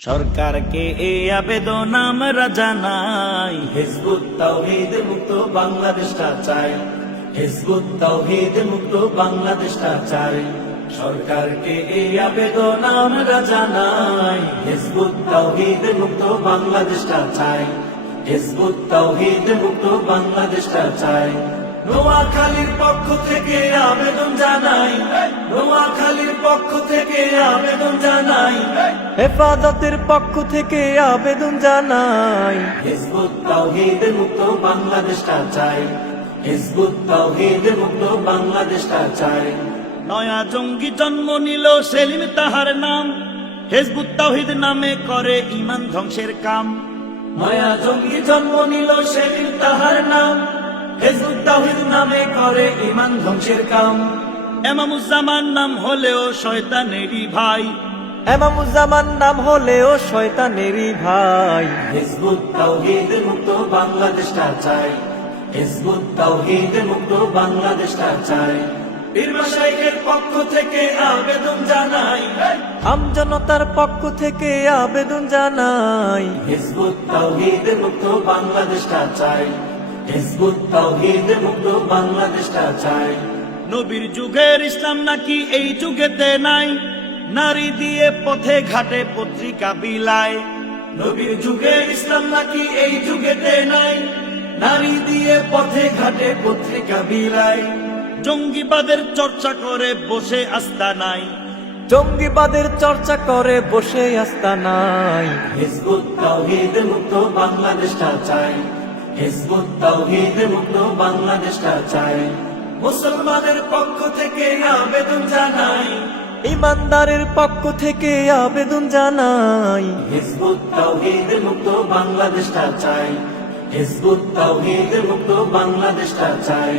সরকারকে এই আবেদন আমরা জানাই, হিজবুত তাওহীদ মুক্ত বাংলাদেশটা চাই, হিজবুত তাওহীদ মুক্ত বাংলাদেশটা চাই। সরকারকে এই আবেদন আমরা জানাই, হিজবুত তাওহীদ মুক্ত বাংলাদেশটা চাই, হিজবুত তাওহীদ মুক্ত বাংলাদেশটা চাই। নোয়াখালীর পক্ষ থেকে আবেদন জানাই, নোয়াখালীর পক্ষ থেকে আবেদন জানাই, হেফাজতের পক্ষ থেকে আবেদন জানাই, হিজবুত তাওহীদ মুক্ত বাংলাদেশটা চাই, হিজবুত তাওহীদ মুক্ত বাংলাদেশটা চাই। নয়া জঙ্গি জন্ম নিল সেলিম তাহার নাম, হিজবুত তাওহীদ নামে করে ঈমান ধ্বংসের কাম। নয়া জঙ্গি জন্ম নিল সেলিম তাহার নাম, হিজবুত তাওহীদ নামে করে ঈমান ধ্বংসের কাম। এমামুজ্জামান নাম হলেও শয়তানেরই ভাই, এমামুজ্জামান নাম হলেও শয়তানেরই ভাই। হিজবুত তাওহীদ মুক্ত বাংলাদেশটা চাই, হিজবুত তাওহীদ মুক্ত বাংলাদেশটা চাই। পীর মাশায়েখের পক্ষ থেকে আবেদন জানাই, আমজনতার পক্ষ থেকে আবেদন জানাই, হিজবুত তাওহীদ মুক্ত বাংলাদেশটা চাই, হিজবুত তাওহীদ মুক্ত বাংলাদেশটা চাই। নবীর যুগের ইসলাম নাকি এই যুগেতে নাই, নারী দিয়ে পথে ঘাটে পত্রিকা বিলায়। নবীর যুগের ইসলাম নাকি এই যুগেতে নাই, নারী দিয়ে পথে ঘাটে পত্রিকা বিলায়। জঙ্গিবাদের চর্চা করে বসে আস্তানাই, জঙ্গিবাদের চর্চা করে বসে আস্তানাই। হিজবুত তাওহীদ মুক্ত বাংলাদেশটা চাই, হিজবুত তাওহীদ মুক্ত বাংলাদেশটা চাই। মুসলমানের পক্ষ থেকে আবেদন জানাই, ইমানদারের পক্ষ থেকে আবেদন জানাই, হিজবুত তাওহীদ মুক্ত বাংলাদেশটা চাই, হিজবুত তাওহীদ মুক্ত বাংলাদেশটা চাই।